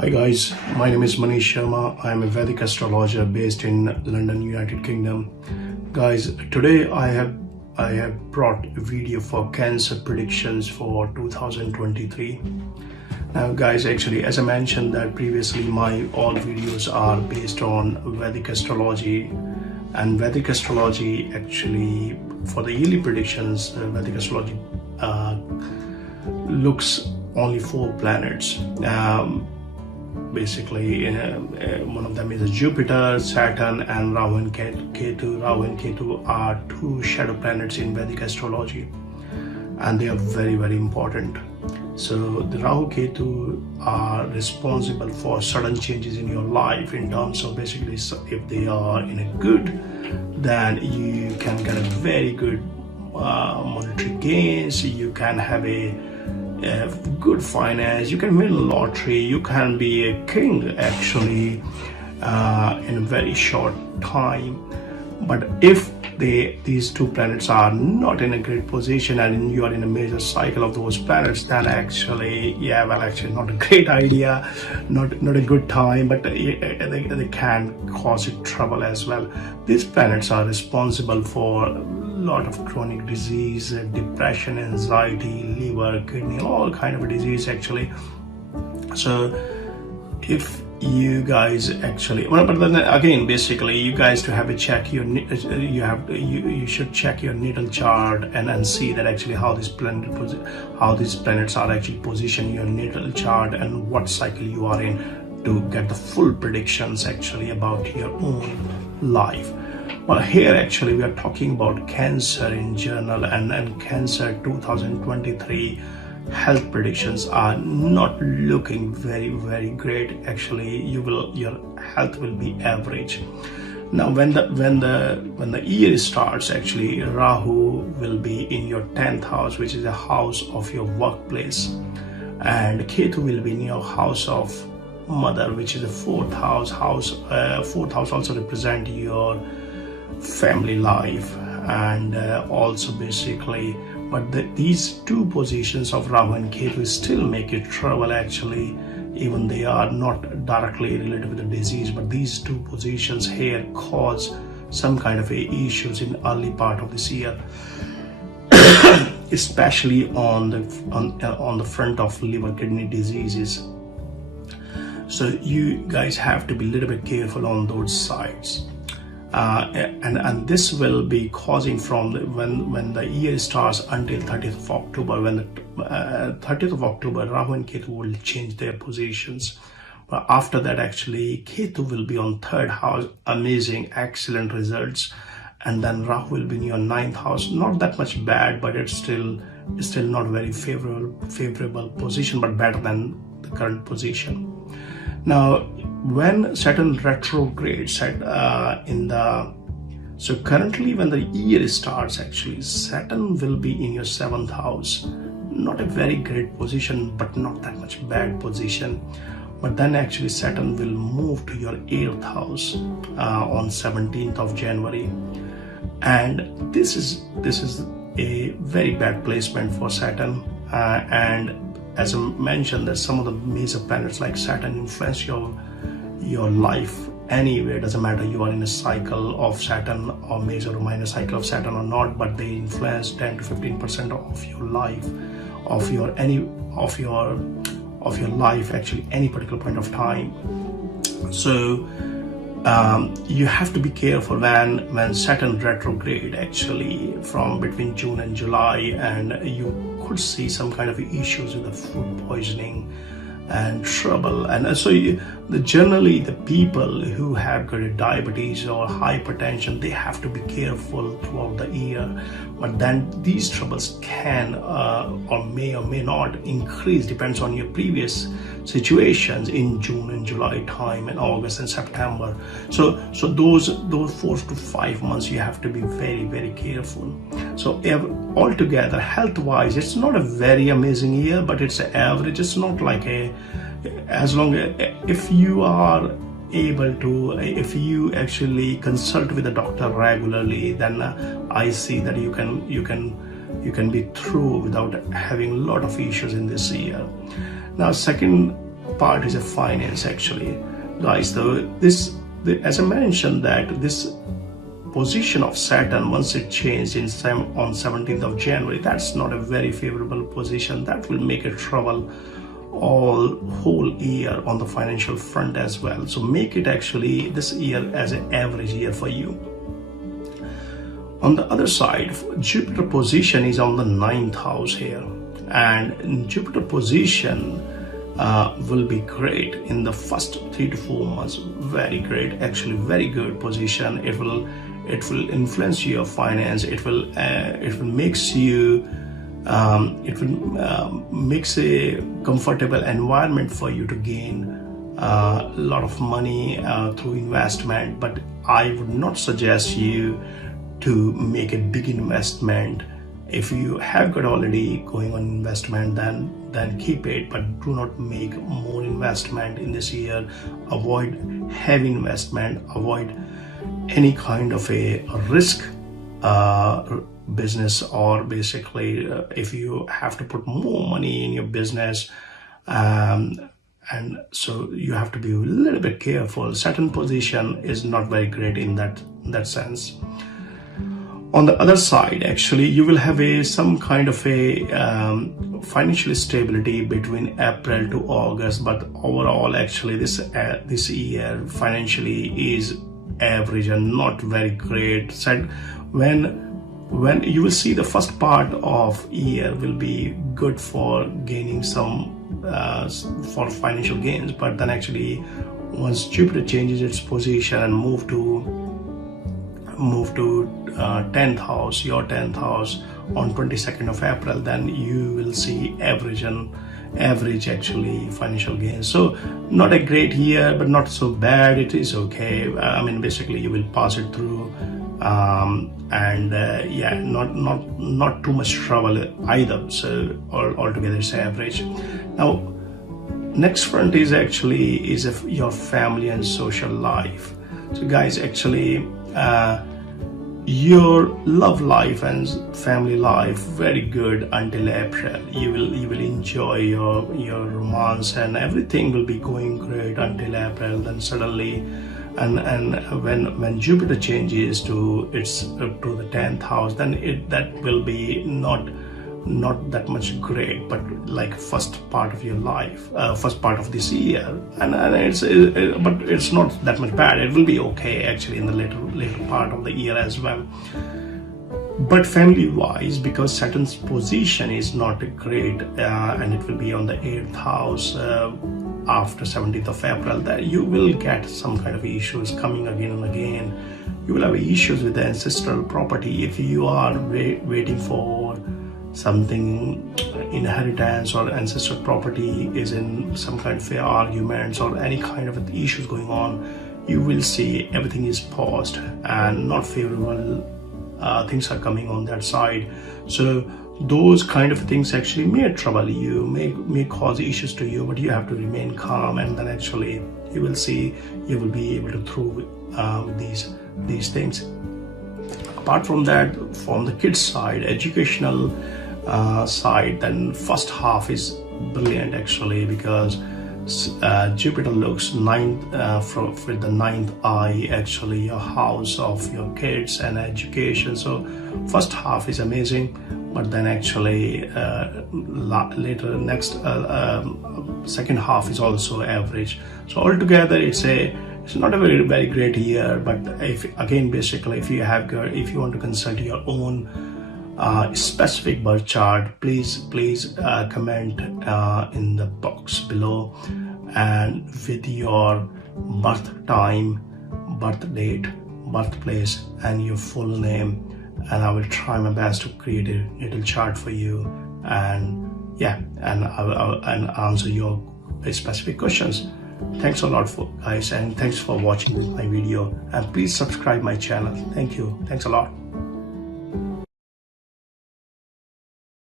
Hi guys, my name is Manish Sharma. I am a Vedic astrologer based in London, United Kingdom. Guys, today I have brought a video for Cancer predictions for 2023. Now guys, actually as I mentioned that previously, my all videos are based on Vedic astrology, and Vedic astrology actually for the yearly predictions, Vedic astrology looks only 4 planets. Basically one of them is Jupiter, Saturn, and Rahu and Ketu. Rahu and Ketu are 2 shadow planets in Vedic astrology, and they are very, very important. So the Rahu Ketu are responsible for sudden changes in your life, in terms of basically if they are in a good, then you can get a very good monetary gains, you can have a good finance, you can win lottery, you can be a king actually in a very short time. But if these 2 planets are not in a great position and you are in a major cycle of those planets, then actually not a great idea, not a good time, but they can cause you trouble as well. These planets are responsible for a lot of chronic disease, depression, anxiety, liver, kidney, all kind of a disease actually. So if you guys actually, but then again, basically you guys to have a check your you should check your natal chart and see that actually how these planets are actually positioned in your natal chart and what cycle you are in, to get the full predictions actually about your own life. Well, here actually we are talking about Cancer in general, and Cancer 2023 health predictions are not looking very, very great actually. Your health will be average. Now when the year starts, actually Rahu will be in your 10th house, which is the house of your workplace, and Ketu will be in your house of mother, which is the 4th house. 4th house also represent your family life, and also basically, but these 2 positions of Rahu and Ketu still make you trouble actually, even they are not directly related with the disease, but these 2 positions here cause some kind of issues in early part of this year, especially on the front of liver, kidney diseases. So you guys have to be a little bit careful on those sides. And this will be causing from when the year starts until 30th of October. When the 30th of October, Rahu and Ketu will change their positions. But after that, actually, Ketu will be on 3rd house, amazing, excellent results, and then Rahu will be in your 9th house. Not that much bad, but it's still not very favorable position, but better than the current position. Now, when Saturn retrogrades so currently when the year starts, actually Saturn will be in your 7th house. Not a very great position, but not that much bad position. But then actually Saturn will move to your 8th house on 17th of January, and this is a very bad placement for Saturn, and as I mentioned, that some of the major planets like Saturn influence your life anyway. Doesn't matter you are in a cycle of Saturn or major or minor cycle of Saturn or not, but they influence 10 to 15% of your life, of your life actually, any particular point of time. So you have to be careful when Saturn retrograde actually from between June and July, and you could see some kind of issues with the food poisoning and trouble. And so generally the people who have got diabetes or hypertension, they have to be careful throughout the year. But then these troubles can or may not increase, depends on your previous situations in June and July time, and August and September. So those 4 to 5 months you have to be very, very careful. So altogether, health wise, it's not a very amazing year, but it's an average. It's not like as long as if you are able to, if you actually consult with a doctor regularly, then I see that you can be through without having a lot of issues in this year. Now, second part is a finance actually, guys. Though as I mentioned, that this position of Saturn, once it changed on 17th of January, that's not a very favorable position. That will make a trouble whole year on the financial front as well. So make it actually this year as an average year for you. On the other side, Jupiter position is on the 9th house here, and Jupiter position will be great in the first 3 to 4 months. Very great, actually very good position. It will influence your finance. It will makes you makes a comfortable environment for you to gain a lot of money through investment. But I would not suggest you to make a big investment. If you have got already going on investment, then keep it, but do not make more investment in this year. Avoid heavy investment, avoid any kind of a risk business, or basically if you have to put more money in your business, and so you have to be a little bit careful. Saturn position is not very great in that sense. On the other side, actually, you will have some kind of a financial stability between April to August, but overall, actually, this year financially is average and not very great. So when you will see the first part of year will be good for gaining some for financial gains, but then actually once Jupiter changes its position and move to 10th house, your 10th house, on 22nd of April, then you will see average actually financial gains. So not a great year, but not so bad. It is okay. I mean, basically you will pass it through, and not too much trouble either. So altogether it's average. Now next front is actually your family and social life. So guys, actually your love life and family life very good until April. You will enjoy your romance and everything will be going great until April. Then suddenly, and when Jupiter changes to the 10th house, then that will be not that much great, but like first part of your life, first part of this year, and but it's not that much bad. It will be okay actually in the later part of the year as well. But family wise, because Saturn's position is not great, and it will be on the 8th house after 17th of April, that you will get some kind of issues coming again and again. You will have issues with the ancestral property if you are waiting for something, inheritance or ancestral property is in some kind of arguments or any kind of issues going on. You will see everything is paused and not favorable things are coming on that side. So those kind of things actually may trouble you, may cause issues to you, but you have to remain calm, and then actually you will see you will be able to through these things. Apart from that, from the kids side, educational side, then first half is brilliant actually, because Jupiter looks with the 9th eye, actually your house of your kids and education. So first half is amazing, but then actually later second half is also average. So altogether it's not a very, very great year. But if you want to consult your own specific birth chart, please comment in the box below, and with your birth time, birth date, birthplace, and your full name, and I will try my best to create a little chart for you, and I will answer your specific questions. Thanks a lot guys, and thanks for watching my video, and please subscribe my channel. Thank you. Thanks a lot.